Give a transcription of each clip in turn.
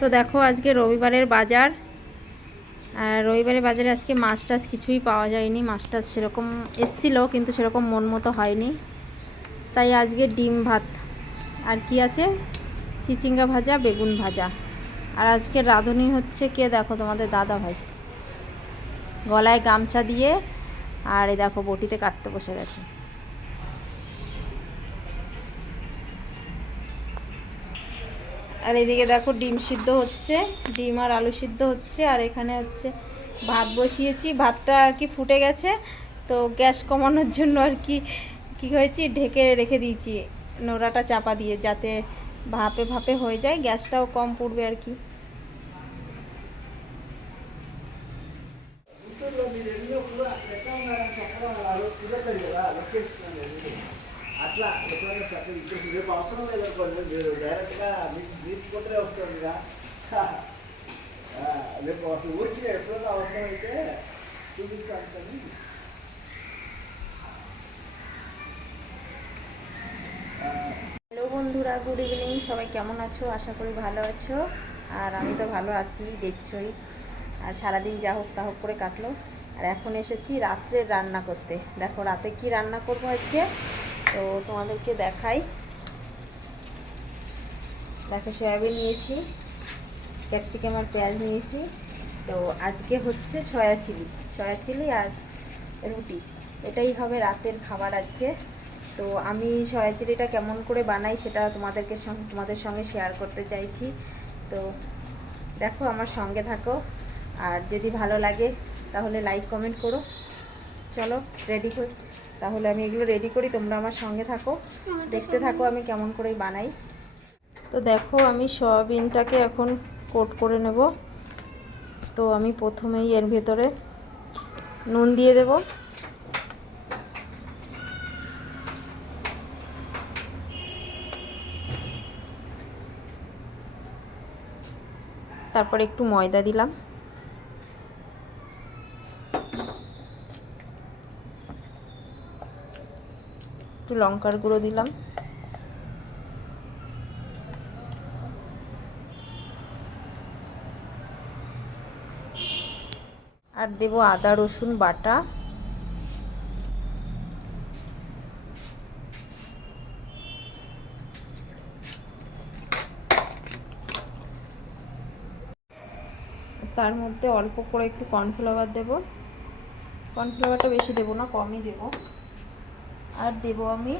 তো দেখো আজকে রবিবারের বাজার। আর রবিবারের বাজারে আজকে মাছ টাছ কিছুই পাওয়া যায়নি। মাছ টাছ সেরকম এসছিলো, কিন্তু সেরকম মন মতো হয়নি। তাই আজকে ডিম ভাত। আর কি আছে? চিচিঙ্গা ভাজা, বেগুন ভাজা। আর আজকে রাঁধুনি হচ্ছে কে? দেখো তোমাদের দাদা ভাই। গলায় গামছা দিয়ে, আর এই দেখো বটিতে কাটতে বসে গেছে। আর এদিকে দেখো ডিম সিদ্ধ হচ্ছে, ডিম আর আলু সিদ্ধ হচ্ছে, আর এখানে হচ্ছে ভাত বসিয়েছি। ভাতটা আর কি ফুটে গেছে, তো গ্যাস কমানোর জন্য আর কি কি হয়েছি? ঢেকে রেখে দিয়েছি, নোড়াটা চাপা দিয়ে, যাতে ভাপে ভাপে হয়ে যায়, গ্যাসটাও কম পড়বে আর কি। అట్లా ఎప్పుడైనా చక్కగా ఇచ్చేసి రేపు అవసరం లేదనుకోండి మీరు డైరెక్ట్గా మీకు పోతే వస్తుందిగా రేపు అసలు ఊరికి ఎప్పుడైనా అవసరం అయితే చూపిస్తాను కానీ হ্যালো বন্ধুরা গুড ইভিনিং সবাই কেমন আছো আশা করি ভালো আছো আর আমি তো ভালো আছি দেখছোই আর সারাদিন যা হোক তা হোক করে কাটলো আর এখন এসেছি রাত্রে রান্না করতে দেখো রাতে কি রান্না করবো আজকে তো তোমাদেরকে দেখাই। দেখো, সয়াবিন নিয়েছি, ক্যাপসিকাম আর পেঁয়াজ নিয়েছি। তো আজকে হচ্ছে সয়া চিলি সয়া চিলি আর রুটি। এটাই হবে রাতের খাবার আজকে। তো আমি সয়া চিলিটা কেমন করে বানাই সেটা তোমাদেরকে তোমাদের সঙ্গে শেয়ার করতে চাইছি। তো দেখো, আমার সঙ্গে থাকো। আর যদি ভালো লাগে, তাহলে লাইক কমেন্ট করো। চলো রেডি করি তাহলে আমি এগুলো রেডি করি তোমরা আমার সঙ্গে থাকো। দেখতে থাকো আমি কেমন করে বানাই। তো দেখো আমি সয়াবিনটাকে এখন কোট করে নেব। তো আমি প্রথমেই এর ভেতরে নুন দিয়ে দেব। তারপর একটু ময়দা দিলাম। লঙ্কার গুঁড়ো দিলাম। আর দেব আদা, রসুন, বাটা। তার মধ্যে অল্প করে একটু কর্নফ্লাওয়ার দেব। কর্নফ্লাওয়ারটা বেশি দেবো না, কমই দেব। আর দেব আমি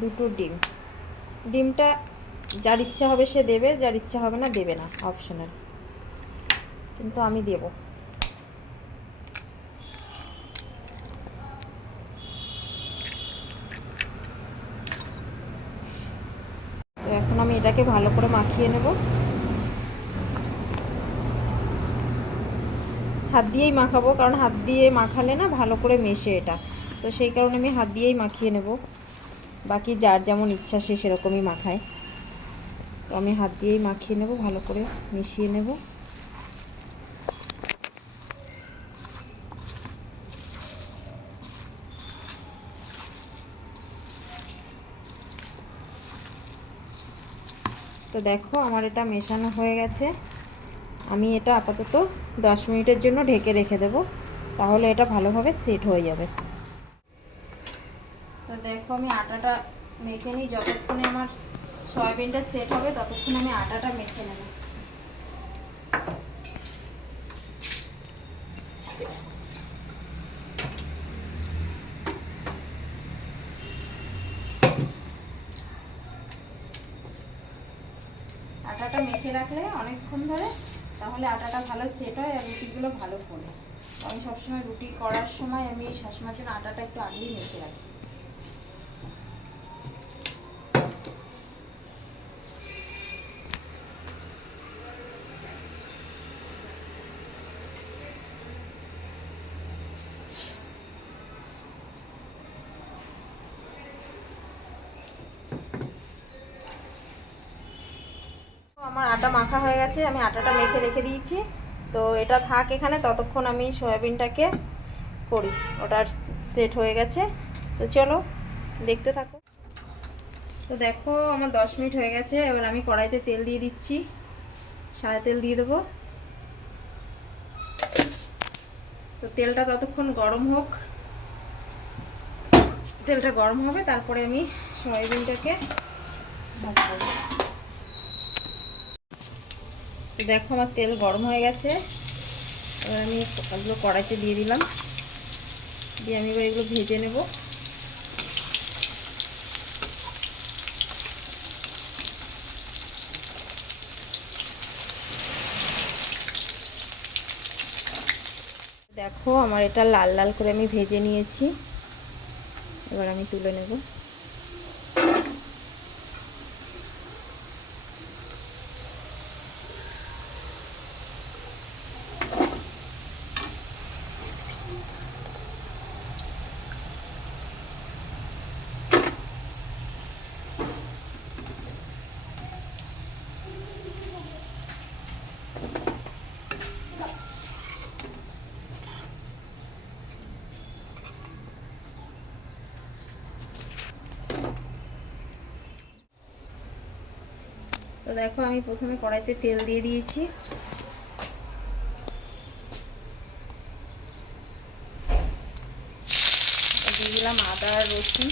দুটো ডিম। ডিমটা যার ইচ্ছা হবে সে দেবে, যার ইচ্ছা হবে না দেবে না অপশনাল কিন্তু আমি দেব। এখন আমি এটাকে ভালো করে মাখিয়ে নেব। হাত দিয়েই মাখাবো, কারণ হাত দিয়ে মাখালে না ভালো করে মেশে এটা। তো সেই কারণে আমি হাত দিয়েই মাখিয়ে নেব। বাকি যার যেমন ইচ্ছা সে সেরকমই মাখায়। তো আমি হাত দিয়েই মাখিয়ে নেব, ভালো করে মিশিয়ে নেব। তো দেখো আমার এটা মেশানো হয়ে গেছে। আমি এটা আপাতত দশ মিনিটের জন্য ঢেকে রেখে দেব। তাহলে এটা ভালোভাবে সেট হয়ে যাবে। দেখো, আমি আটাটা মেখে নিই। যতক্ষণে আমার সয়াবিনটা সেট হবে, ততক্ষণ আমি আটাটা মেখে নেব। আটাটা মেখে রাখলে অনেকক্ষণ ধরে, তাহলে আটাটা ভালো সেট হয় আর রুটিগুলো ভালো ফোলে আমি সবসময় রুটি করার সময় আমি শাশুমার জন্য আটাটা একটু আগেই মেখে রাখি আমার আটা মাখা হয়ে গেছে, আমি আটাটা মেখে রেখে দিয়েছি। তো এটা থাক এখানে, ততক্ষণ আমি সয়াবিনটাকে করি। ওটার সেট হয়ে গেছে। তো চলো, দেখতে থাকো। তো দেখো, আমার দশ মিনিট হয়ে গেছে। এবার আমি কড়াইতে তেল দিয়ে দিচ্ছি। সাদা তেল দিয়ে দেবো। তো তেলটা ততক্ষণ গরম হোক। তেলটা গরম হবে, তারপরে আমি সয়াবিনটাকে ভাজবো। দেখো আমার তেল গরম হয়ে গেছে। এবার আমি এগুলো কড়াইতে দিয়ে দিলাম। দিয়ে আমি এবার এগুলো ভেজে নেব। দেখো আমার এটা লাল লাল করে আমি ভেজে নিয়েছি। এবার আমি তুলে নেব। তো দেখো, আমি প্রথমে কড়াইতে তেল দিয়ে দিয়েছি। দিয়ে দিলাম আদা রসুন।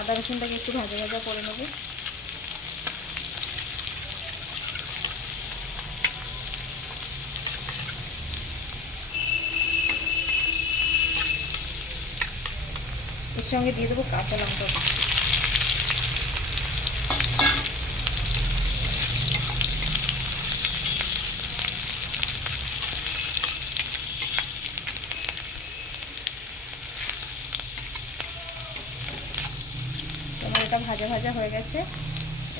আদা রসুনটাকে একটু ভাজা ভাজা করে নেব। এর সঙ্গে দিয়ে দেবো কাঁচা লঙ্কা। ভাজা ভাজা হয়ে গেছে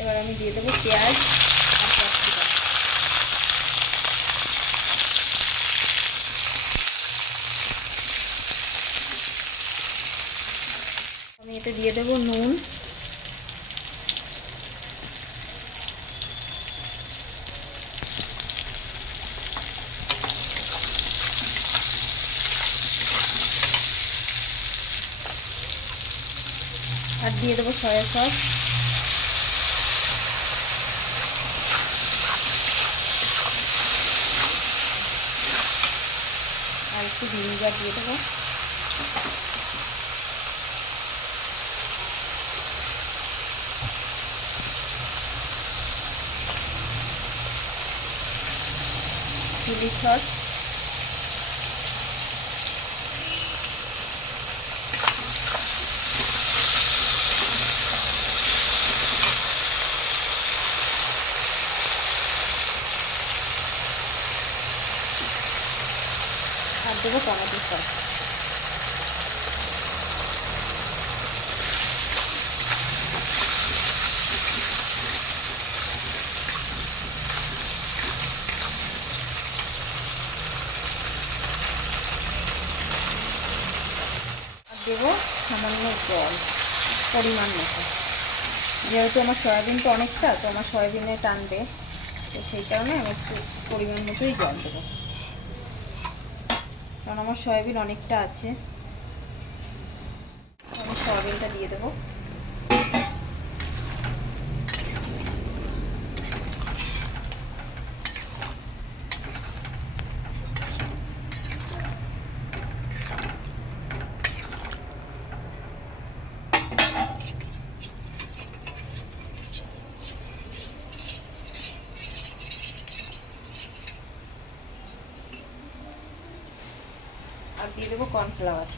এবার আমি দিয়ে দেবো পেঁয়াজ আর ক্যাপসিকাম আমি এতে দিয়ে দেবো নুন। আর দিয়ে দেবো সয়া সস। আর একটু ভিনিগার দিয়ে দেবো। Chilli sauce. আর দেবো টমেটো সস। দেবো সামান্য জল, পরিমাণ মতো। যেহেতু আমার সয়াবিনটা অনেকটা, তো আমার সয়াবিনে টানবে, তো সেই কারণে আমি একটু পরিমাণ মতোই জল দেবো। কারণ আমার সয়াবিন অনেকটা আছে। আমি সয়াবিনটা দিয়ে দেবো। আর দিয়ে দেবো কর্নফ্লাওয়ার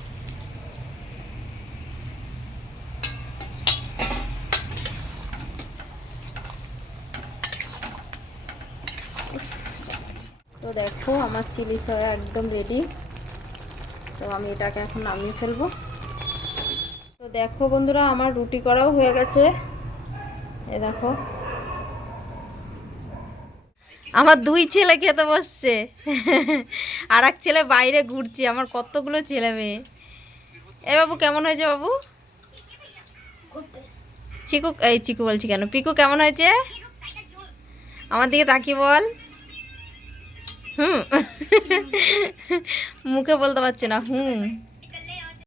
তো দেখো, আমার চিলি সয়া একদম রেডি তো আমি এটাকে এখন নামিয়ে ফেলব। তো দেখো বন্ধুরা, আমার রুটি করাও হয়ে গেছে। এ দেখো আমার দুই ছেলে খেতে বসছে। আর এক ছেলে বাইরে ঘুরছে, আমার কতগুলো ছেলে মেয়ে। এ বাবু, কেমন হয়েছে বাবু? চিকু, এই চিকু বলছি কেন? পিকু, কেমন হয়েছে? আমার দিকে তাকি বল। হুম। মুখে বলতে পারছি না, হুম।